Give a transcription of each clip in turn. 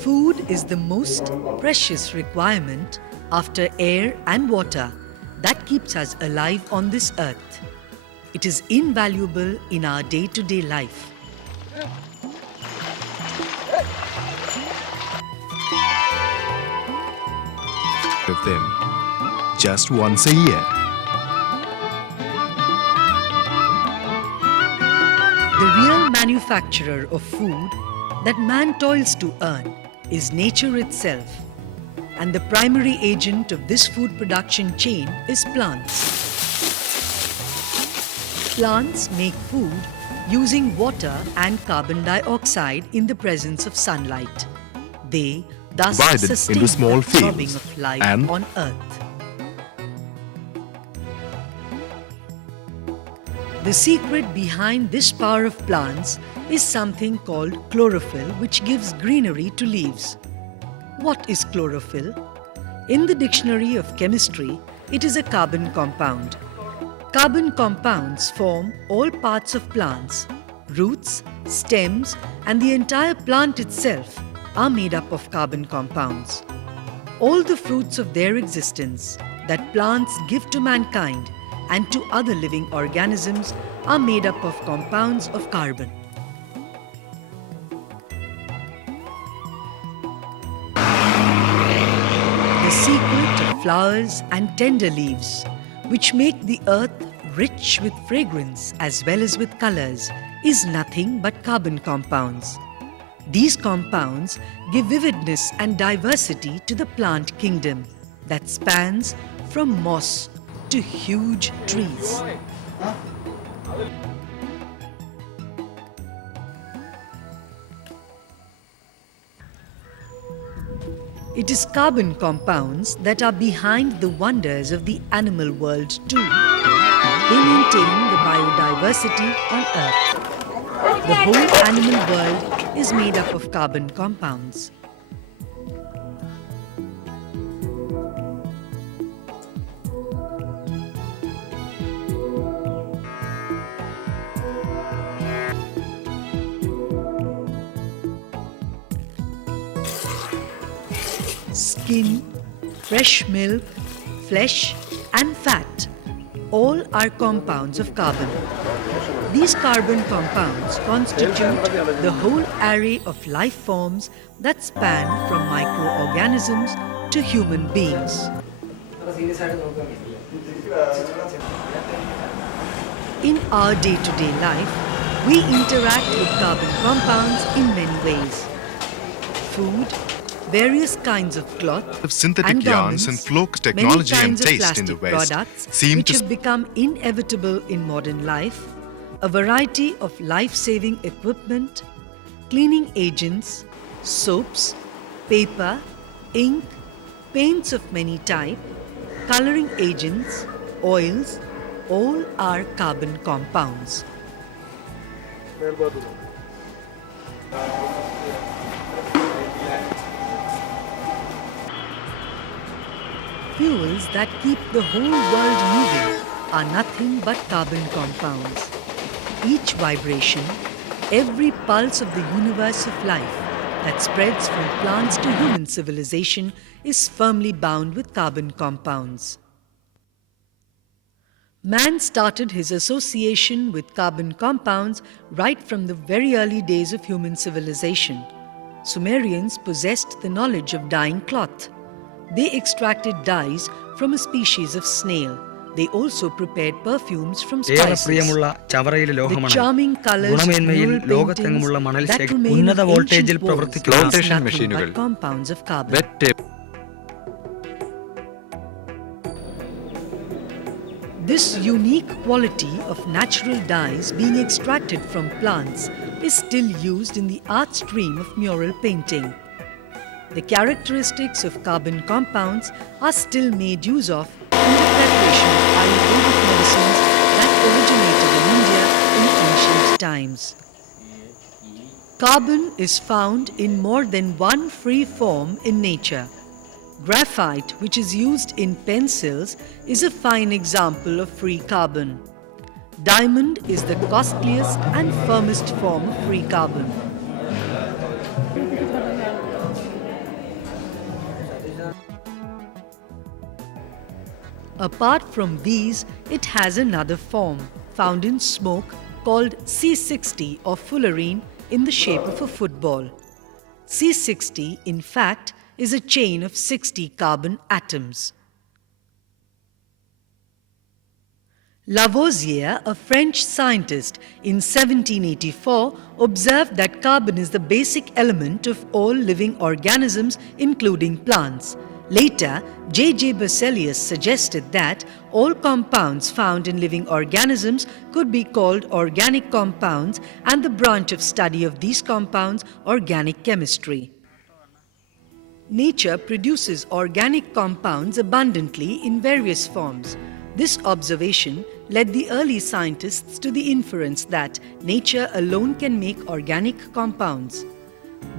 Food is the most precious requirement after air and water that keeps us alive on this earth. It is invaluable in our day-to-day life. Of them just once a year. The real manufacturer of food that man toils to earn is nature itself, and the primary agent of this food production chain is plants. Plants make food using water and carbon dioxide in the presence of sunlight. They thus Divided sustain into small the throbbing fields of life and on earth. The secret behind this power of plants is something called chlorophyll, which gives greenery to leaves. What is chlorophyll? In the dictionary of chemistry, it is a carbon compound. Carbon compounds form all parts of plants. Roots, stems, and the entire plant itself are made up of carbon compounds. All the fruits of their existence that plants give to mankind and to other living organisms are made up of compounds of carbon. The secret of flowers and tender leaves, which make the earth rich with fragrance as well as with colors, is nothing but carbon compounds. These compounds give vividness and diversity to the plant kingdom that spans from moss to huge trees. It is carbon compounds that are behind the wonders of the animal world too. They maintain the biodiversity on Earth. The whole animal world is made up of carbon compounds. Skin, fresh milk, flesh and fat, all are compounds of carbon. These carbon compounds constitute the whole array of life forms that span from microorganisms to human beings. In our day-to-day life, we interact with carbon compounds in many ways. Food, various kinds of cloth of synthetic and yarns garments, and folk many technology and kinds of taste in the plastic West products seem which to have become inevitable in modern life, a variety of life-saving equipment, cleaning agents, soaps, paper, ink, paints of many types, coloring agents, oils, all are carbon compounds. Fuels that keep the whole world moving are nothing but carbon compounds. Each vibration, every pulse of the universe of life that spreads from plants to human civilization is firmly bound with carbon compounds. Man started his association with carbon compounds right from the very early days of human civilization. Sumerians possessed the knowledge of dyeing cloth. They extracted dyes from a species of snail. They also prepared perfumes from spices. The charming colors of mural paintings that remain in ancient walls is nothing but compounds of carbon. This unique quality of natural dyes being extracted from plants is still used in the art stream of mural painting. The characteristics of carbon compounds are still made use of in the preparation of Ayurvedic medicines that originated in India in ancient times. Carbon is found in more than one free form in nature. Graphite, which is used in pencils, is a fine example of free carbon. Diamond is the costliest and firmest form of free carbon. Apart from these, it has another form, found in smoke, called C60 or fullerene in the shape of a football. C60, in fact, is a chain of 60 carbon atoms. Lavoisier, a French scientist, in 1784 observed that carbon is the basic element of all living organisms, including plants. Later, J.J. Berzelius suggested that all compounds found in living organisms could be called organic compounds, and the branch of study of these compounds, organic chemistry. Nature produces organic compounds abundantly in various forms. This observation led the early scientists to the inference that nature alone can make organic compounds.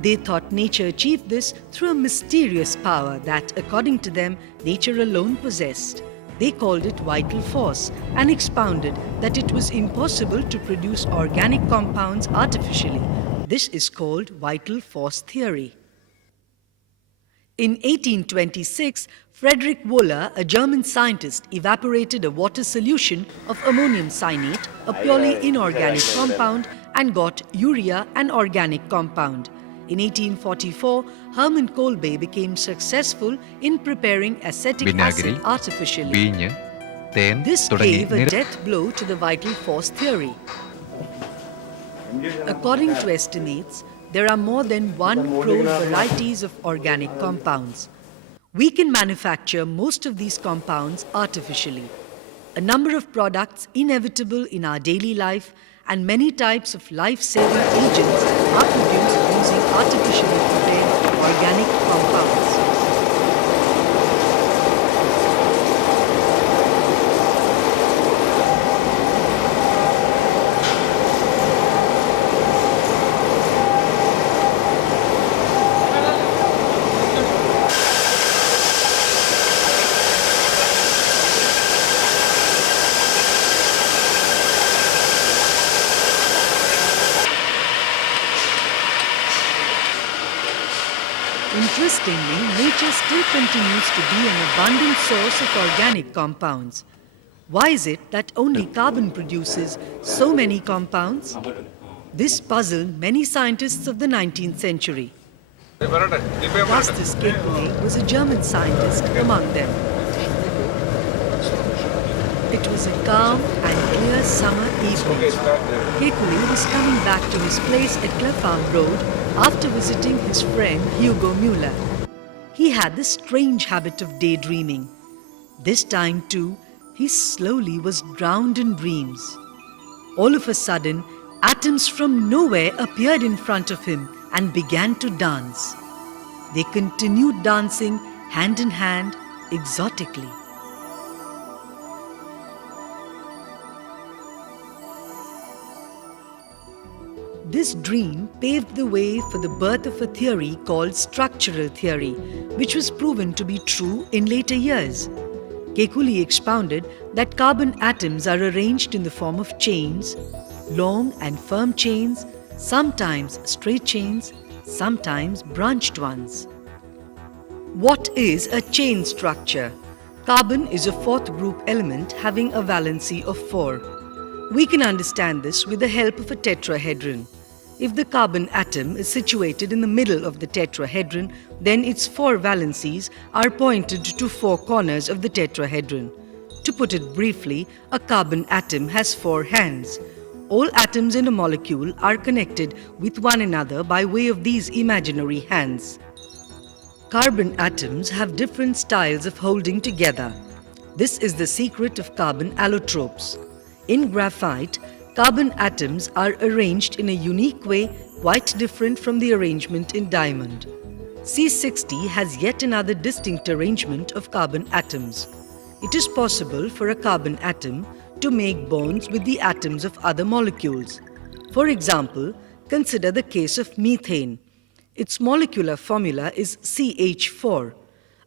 They thought nature achieved this through a mysterious power that, according to them, nature alone possessed. They called it vital force and expounded that it was impossible to produce organic compounds artificially. This is called vital force theory. In 1826, Friedrich Wöhler, a German scientist, evaporated a water solution of ammonium cyanate, a purely inorganic compound, and got urea, an organic compound. In 1844, Hermann Kolbe became successful in preparing acetic acid artificially. This gave a death blow to the vital force theory. According to estimates, there are more than 1 crore varieties of organic compounds. We can manufacture most of these compounds artificially. A number of products inevitable in our daily life and many types of life-saving agents are produced using artificially prepared organic compounds. Interestingly, nature still continues to be an abundant source of organic compounds. Why is it that only carbon produces so many compounds? This puzzled many scientists of the 19th century. Justus Kekuले was a German scientist among them. It was a calm and clear summer evening. Kekule was coming back to his place at Clapham Road after visiting his friend Hugo Müller. He had this strange habit of daydreaming. This time too, he slowly was drowned in dreams. All of a sudden, atoms from nowhere appeared in front of him and began to dance. They continued dancing hand in hand, exotically. This dream paved the way for the birth of a theory called structural theory, which was proven to be true in later years. Kekule expounded that carbon atoms are arranged in the form of chains, long and firm chains, sometimes straight chains, sometimes branched ones. What is a chain structure? Carbon is a fourth group element having a valency of 4. We can understand this with the help of a tetrahedron. If the carbon atom is situated in the middle of the tetrahedron, then its 4 valencies are pointed to 4 corners of the tetrahedron. To put it briefly, a carbon atom has 4 hands. All atoms in a molecule are connected with one another by way of these imaginary hands. Carbon atoms have different styles of holding together. This is the secret of carbon allotropes. In graphite, carbon atoms are arranged in a unique way quite different from the arrangement in diamond. C60 has yet another distinct arrangement of carbon atoms. It is possible for a carbon atom to make bonds with the atoms of other molecules. For example, consider the case of methane. Its molecular formula is CH4.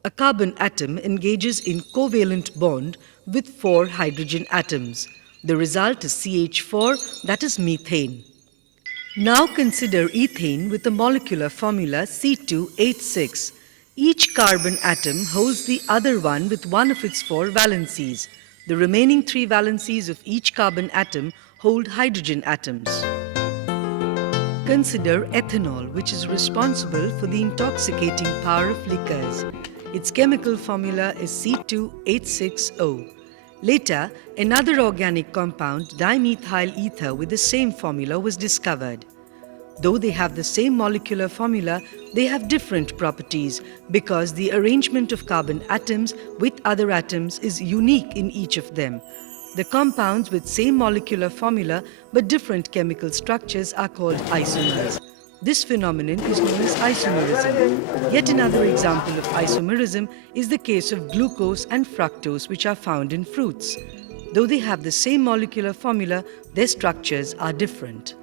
A carbon atom engages in covalent bond with 4 hydrogen atoms. The result is CH4, that is methane. Now consider ethane with a molecular formula C2H6. Each carbon atom holds the other one with one of its 4 valencies. The remaining 3 valencies of each carbon atom hold hydrogen atoms. Consider ethanol, which is responsible for the intoxicating power of liquors. Its chemical formula is C2H6O. Later, another organic compound, dimethyl ether, with the same formula was discovered. Though they have the same molecular formula, they have different properties because the arrangement of carbon atoms with other atoms is unique in each of them. The compounds with same molecular formula but different chemical structures are called isomers. This phenomenon is known as isomerism. Yet another example of isomerism is the case of glucose and fructose, which are found in fruits. Though they have the same molecular formula, their structures are different.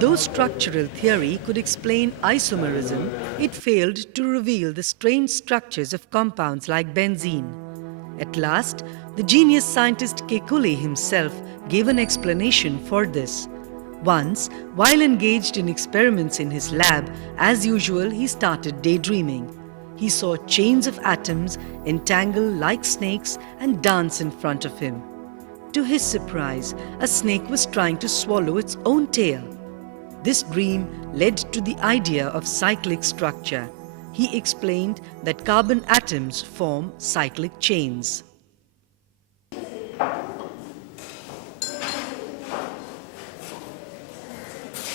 Though structural theory could explain isomerism, it failed to reveal the strange structures of compounds like benzene. At last, the genius scientist Kekulé himself gave an explanation for this. Once, while engaged in experiments in his lab, as usual, he started daydreaming. He saw chains of atoms entangle like snakes and dance in front of him. To his surprise, a snake was trying to swallow its own tail. This dream led to the idea of cyclic structure. He explained that carbon atoms form cyclic chains.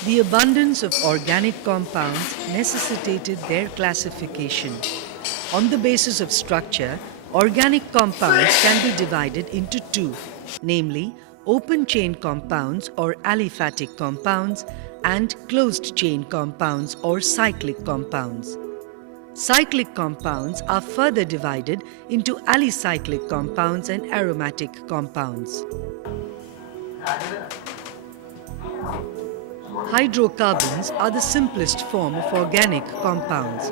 The abundance of organic compounds necessitated their classification. On the basis of structure, organic compounds can be divided into 2, namely open-chain compounds or aliphatic compounds and closed-chain compounds or cyclic compounds. Cyclic compounds are further divided into alicyclic compounds and aromatic compounds. Hydrocarbons are the simplest form of organic compounds.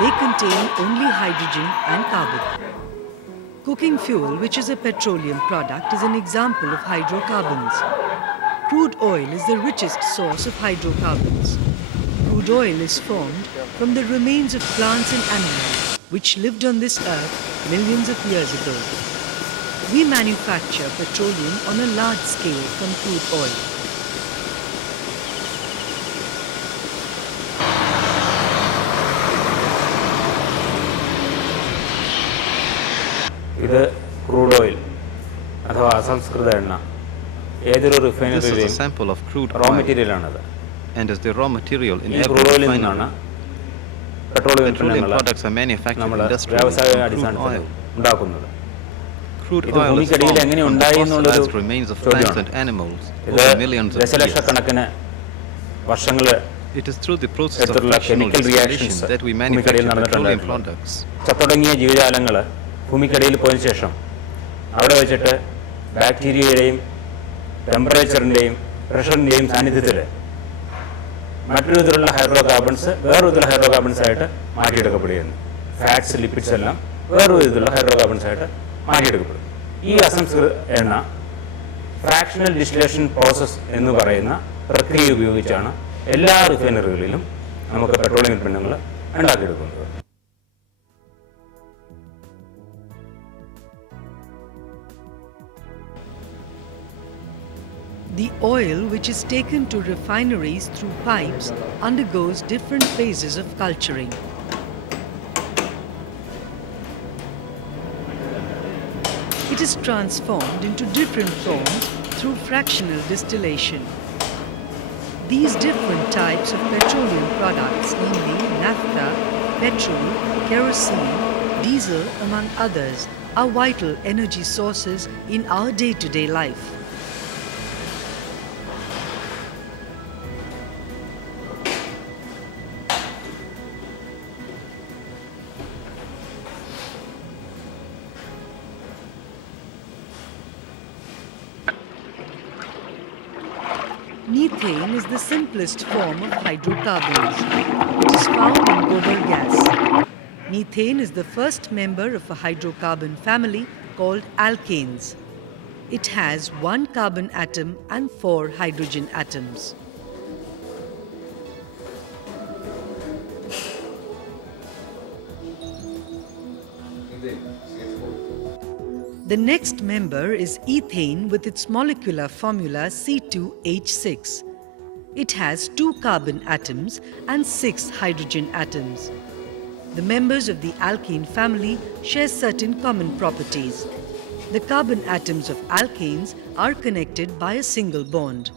They contain only hydrogen and carbon. Cooking fuel, which is a petroleum product, is an example of hydrocarbons. Crude oil is the richest source of hydrocarbons. Crude oil is formed from the remains of plants and animals which lived on this earth millions of years ago. We manufacture petroleum on a large scale from crude oil. ഇത് crude oil അഥവാ അസംസ്കൃത എണ്ണ ഏതൊരു റിഫൈനറിയിലെയും raw മെറ്റീരിയലാണത്. ഈ crude ഓയിലിൽ നിന്നാണ് petroleum ഉൽപ്പന്നങ്ങൾ നമ്മൾ വ്യാവസായിക അടിസ്ഥാനത്തിൽ ഉണ്ടാക്കുന്നത്. ഇത് ഭൂമിക്കടിയിൽ എങ്ങനെ ഉണ്ടായി എന്നുള്ളൊരു ചോദ്യമാണ്. ഇത് ദശലക്ഷക്കണക്കിന് വർഷങ്ങൾ എടുത്തുള്ള കെമിക്കൽ റിയാക്ഷൻസ് ഭൂമിക്കടിയിൽ നടന്നിട്ടുണ്ടായിട്ടുണ്ട്. ചത്തൊടങ്ങിയ ജീവജാലങ്ങൾ ഭൂമിക്കടിയിൽ പോയതിനു ശേഷം അവിടെ വെച്ചിട്ട് ബാക്ടീരിയയുടെയും ടെമ്പറേച്ചറിൻ്റെയും പ്രഷറിൻ്റെയും സാന്നിധ്യത്തിൽ മറ്റൊരു വിധത്തിലുള്ള ഹൈഡ്രോകാർബൺസ് വേറൊരു വിധത്തിലുള്ള ഹൈഡ്രോകാർബൺസ് ആയിട്ട് മാറ്റിയെടുക്കപ്പെടുകയാണ്. ഫാറ്റ്സ്, ലിപ്പിഡ്സ് എല്ലാം വേറൊരു വിധത്തിലുള്ള ഹൈഡ്രോകാർബൺസ് ആയിട്ട് മാറ്റിയെടുക്കപ്പെടും. ഈ അസംസ്കൃത എണ്ണ ഫ്രാക്ഷണൽ ഡിസ്റ്റിലേഷൻ പ്രോസസ്സ് എന്ന് പറയുന്ന പ്രക്രിയ ഉപയോഗിച്ചാണ് എല്ലാ റിഫൈനറികളിലും നമുക്ക് പെട്രോളിയം ഉൽപ്പന്നങ്ങൾ ഉണ്ടാക്കിയെടുക്കുന്നത്. The oil which is taken to refineries through pipes undergoes different phases of culturing. It is transformed into different forms through fractional distillation. These different types of petroleum products, namely naphtha, petrol, kerosene, diesel, among others, are vital energy sources in our day-to-day life. Methane is the simplest form of hydrocarbons. It is found in gobar gas. Methane is the first member of a hydrocarbon family called alkanes. It has one carbon atom and 4 hydrogen atoms. The next member is ethane with its molecular formula C2H6. It has 2 carbon atoms and 6 hydrogen atoms. The members of the alkane family share certain common properties. The carbon atoms of alkanes are connected by a single bond.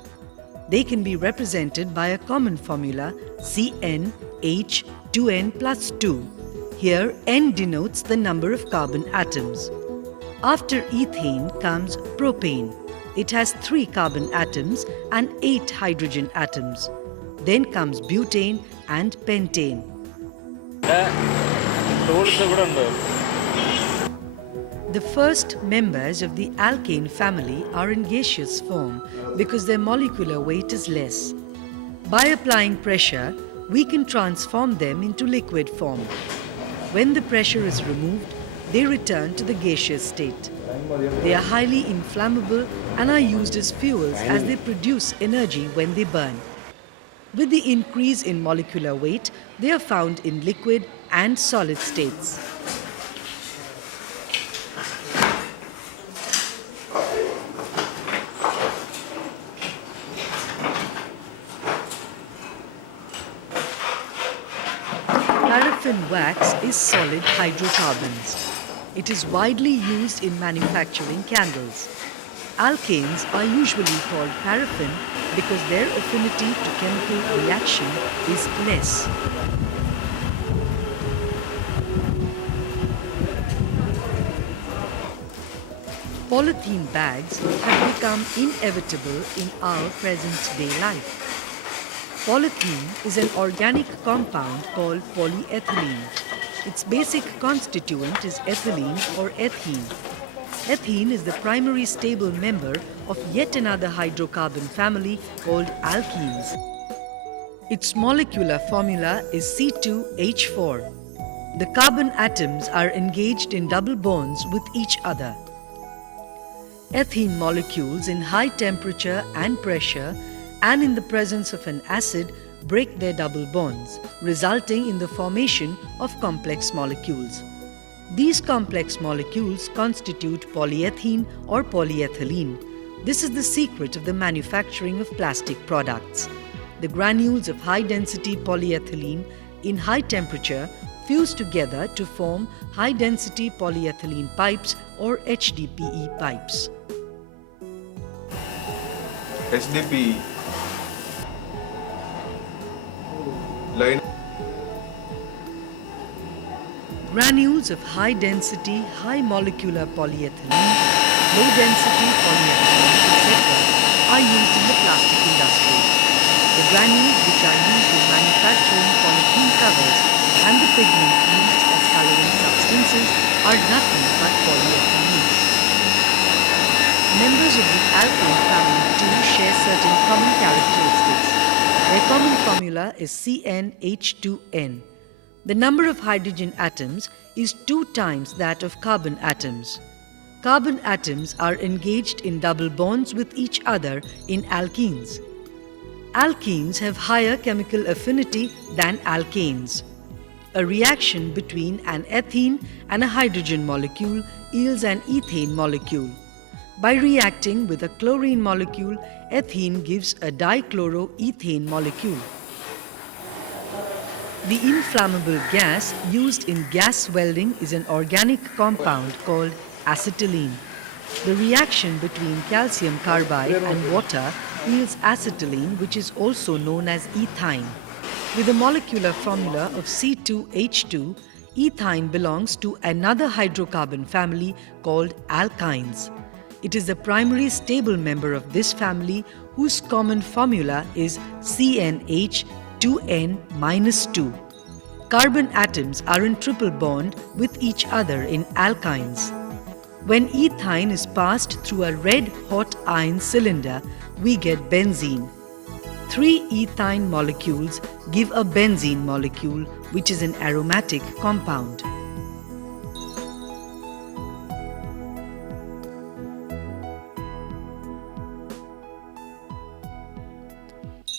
They can be represented by a common formula CnH2n plus 2. Here N denotes the number of carbon atoms. After ethane comes propane. It has 3 carbon atoms and 8 hydrogen atoms. Then comes butane and pentane. The first members of the alkane family are in gaseous form because their molecular weight is less. By applying pressure, we can transform them into liquid form. When the pressure is removed, they return to the gaseous state. They are highly inflammable and are used as fuels as they produce energy when they burn. With the increase in molecular weight, they are found in liquid and solid states. Paraffin wax is solid hydrocarbons. It is widely used in manufacturing candles. Alkanes are usually called paraffin because their affinity to chemical reaction is less. Polythene bags have become inevitable in our present-day life. Polythene is an organic compound called polyethylene. Its basic constituent is ethylene or ethene. Ethene is the primary stable member of yet another hydrocarbon family called alkenes. Its molecular formula is C2H4. The carbon atoms are engaged in double bonds with each other. Ethene molecules in high temperature and pressure and in the presence of an acid break their double bonds, resulting in the formation of complex molecules. These complex molecules constitute polyethene or polyethylene. This is the secret of the manufacturing of plastic products. The granules of high-density polyethylene in high temperature fuse together to form high-density polyethylene pipes or HDPE pipes. HDPE line. Granules of high-density, high-molecular polyethylene, low-density polyethylene, etc. are used in the plastic industry. The granules which are used in manufacturing polythene covers and the pigments used as coloring substances are nothing but polyethylene. Members of the alkane family too share certain common characteristics. Their common formula is CnH2n. The number of hydrogen atoms is 2 times that of carbon atoms. Carbon atoms are engaged in double bonds with each other in alkenes. Alkenes have higher chemical affinity than alkanes. A reaction between an ethene and a hydrogen molecule yields an ethane molecule. By reacting with a chlorine molecule, ethene gives a dichloroethane molecule. The inflammable gas used in gas welding is an organic compound called acetylene. The reaction between calcium carbide and water yields acetylene, which is also known as ethyne. With a molecular formula of C2H2, ethyne belongs to another hydrocarbon family called alkynes. It is the primary stable member of this family, whose common formula is CnH2n-2. Carbon atoms are in triple bond with each other in alkynes. When ethyne is passed through a red-hot iron cylinder, we get benzene. 3 ethyne molecules give a benzene molecule, which is an aromatic compound.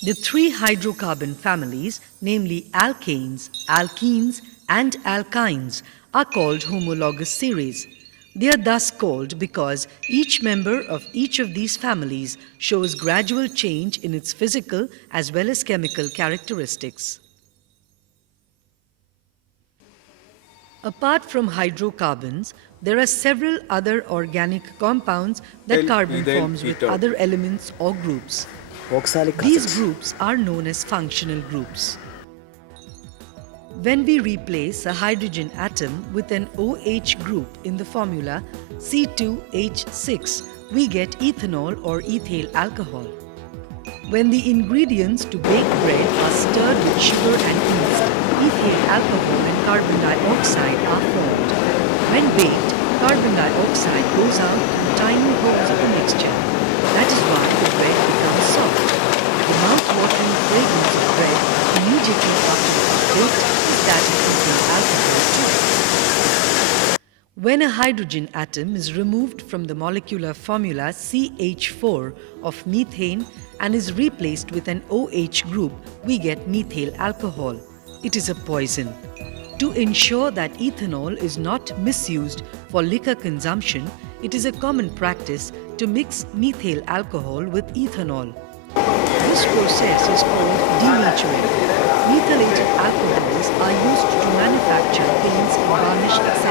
The 3 hydrocarbon families, namely alkanes, alkenes, and alkynes, are called homologous series. They are thus called because each member of each of these families shows gradual change in its physical as well as chemical characteristics. Apart from hydrocarbons, there are several other organic compounds that carbon forms with other elements or groups. These groups are known as functional groups. When we replace a hydrogen atom with an OH group in the formula C2H6, we get ethanol or ethyl alcohol. When the ingredients to bake bread are stirred with sugar and yeast, ethyl alcohol and carbon dioxide are formed. When baked, carbon dioxide goes out through tiny holes of the mixture. That is why the bread becomes soft. The mouth-watering fragrance of bread immediately after it is baked is that of ethyl alcohol too. When a hydrogen atom is removed from the molecular formula CH4 of methane and is replaced with an OH group, we get methyl alcohol. It is a poison. To ensure that ethanol is not misused for liquor consumption, it is a common practice to mix methyl alcohol with ethanol. This process is called denaturing. Methylated alcohols are used to manufacture paints, varnish, etc.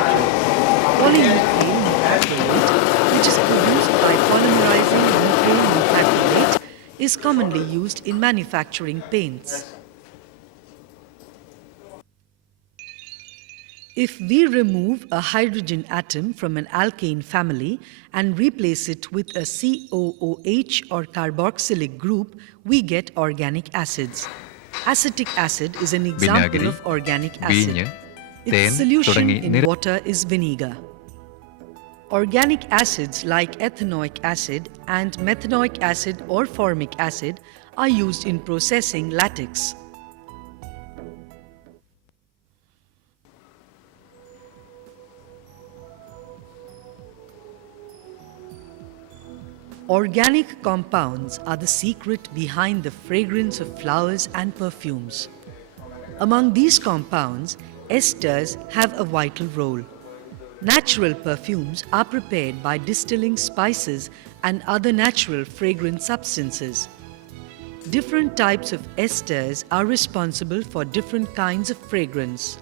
Polymethyl methacrylate, which is produced by polymerizing methyl methacrylate, is commonly used in manufacturing paints. If we remove a hydrogen atom from an alkane family and replace it with a COOH or carboxylic group, we get organic acids. Acetic acid is an example of organic acid. Its solution in water is vinegar. Organic acids like ethanoic acid and methanoic acid or formic acid are used in processing latex. Organic compounds are the secret behind the fragrance of flowers and perfumes. Among these compounds, esters have a vital role. Natural perfumes are prepared by distilling spices and other natural fragrant substances. Different types of esters are responsible for different kinds of fragrance.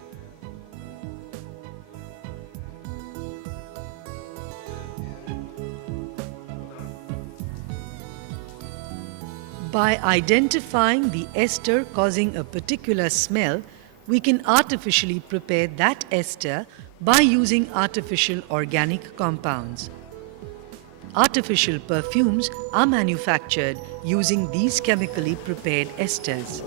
By identifying the ester causing a particular smell, we can artificially prepare that ester by using artificial organic compounds. Artificial perfumes are manufactured using these chemically prepared esters.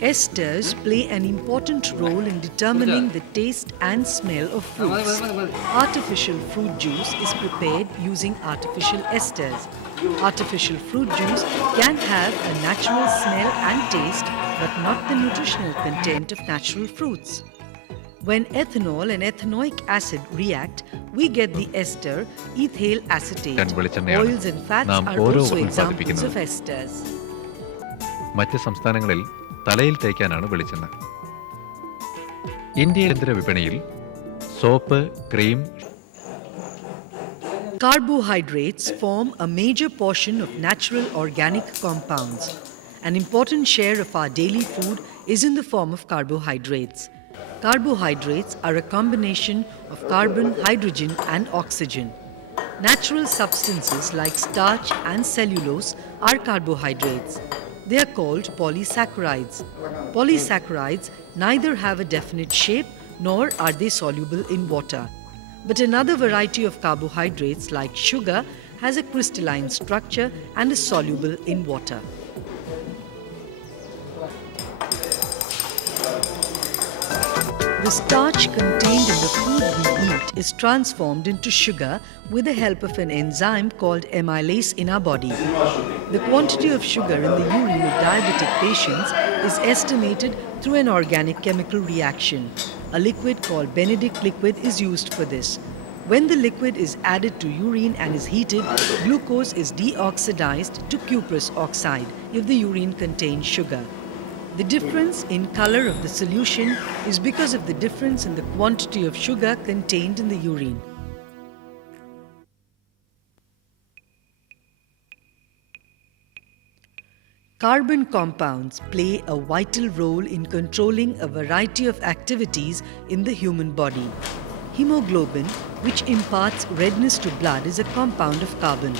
Esters play an important role in determining the taste and smell of fruits. Artificial fruit juice is prepared using artificial esters. Artificial fruit juice can have a natural smell and taste, but not the nutritional content of natural fruits. When ethanol and ethanoic acid react, we get the ester ethyl acetate. Oils and fats are also examples of esters. മറ്റ് സംസ്ഥാനങ്ങളിൽ തലയിൽ തേക്കാനാണ് വെളിച്ചെണ്ണ. Indian വിപണിയിൽ soap, cream, Carbohydrates form a major portion of natural organic compounds. An important share of our daily food is in the form of carbohydrates. Carbohydrates are a combination of carbon, hydrogen, and oxygen. Natural substances like starch and cellulose are carbohydrates. They are called polysaccharides. Polysaccharides neither have a definite shape nor are they soluble in water. But another variety of carbohydrates like sugar has a crystalline structure and is soluble in water. The starch contained in the food we eat is transformed into sugar with the help of an enzyme called amylase in our body. The quantity of sugar in the urine of diabetic patients is estimated through an organic chemical reaction. A liquid called Benedict liquid is used for this. When the liquid is added to urine and is heated, glucose is deoxidized to cuprous oxide if the urine contains sugar. The difference in color of the solution is because of the difference in the quantity of sugar contained in the urine. Carbon compounds play a vital role in controlling a variety of activities in the human body. Hemoglobin, which imparts redness to blood, is a compound of carbon.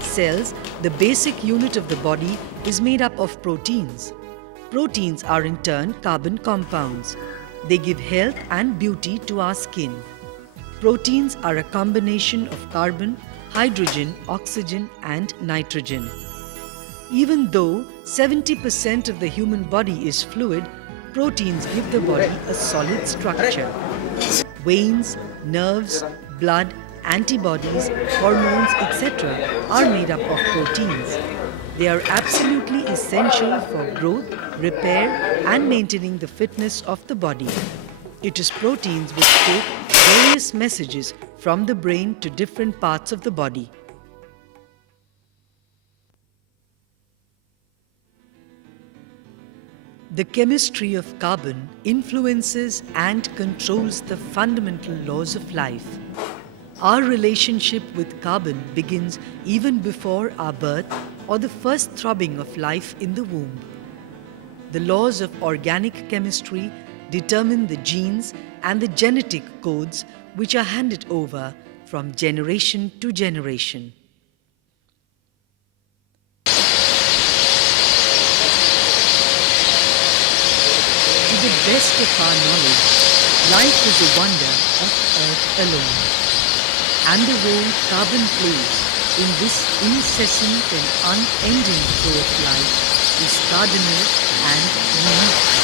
Cells, the basic unit of the body, is made up of proteins. Proteins are in turn carbon compounds. They give health and beauty to our skin. Proteins are a combination of carbon, hydrogen, oxygen, and nitrogen. Even though 70% of the human body is fluid, proteins give the body a solid structure. Veins, nerves, blood, antibodies, hormones, etc. are made up of proteins. They are absolutely essential for growth, repair, and maintaining the fitness of the body. It is proteins which take various messages from the brain to different parts of the body. The chemistry of carbon influences and controls the fundamental laws of life. Our relationship with carbon begins even before our birth or the first throbbing of life in the womb. The laws of organic chemistry determine the genes and the genetic codes which are handed over from generation to generation. To the best of our knowledge, life is a wonder of Earth alone. And the role carbon plays in this incessant and unending flow of life is cardinal and unique.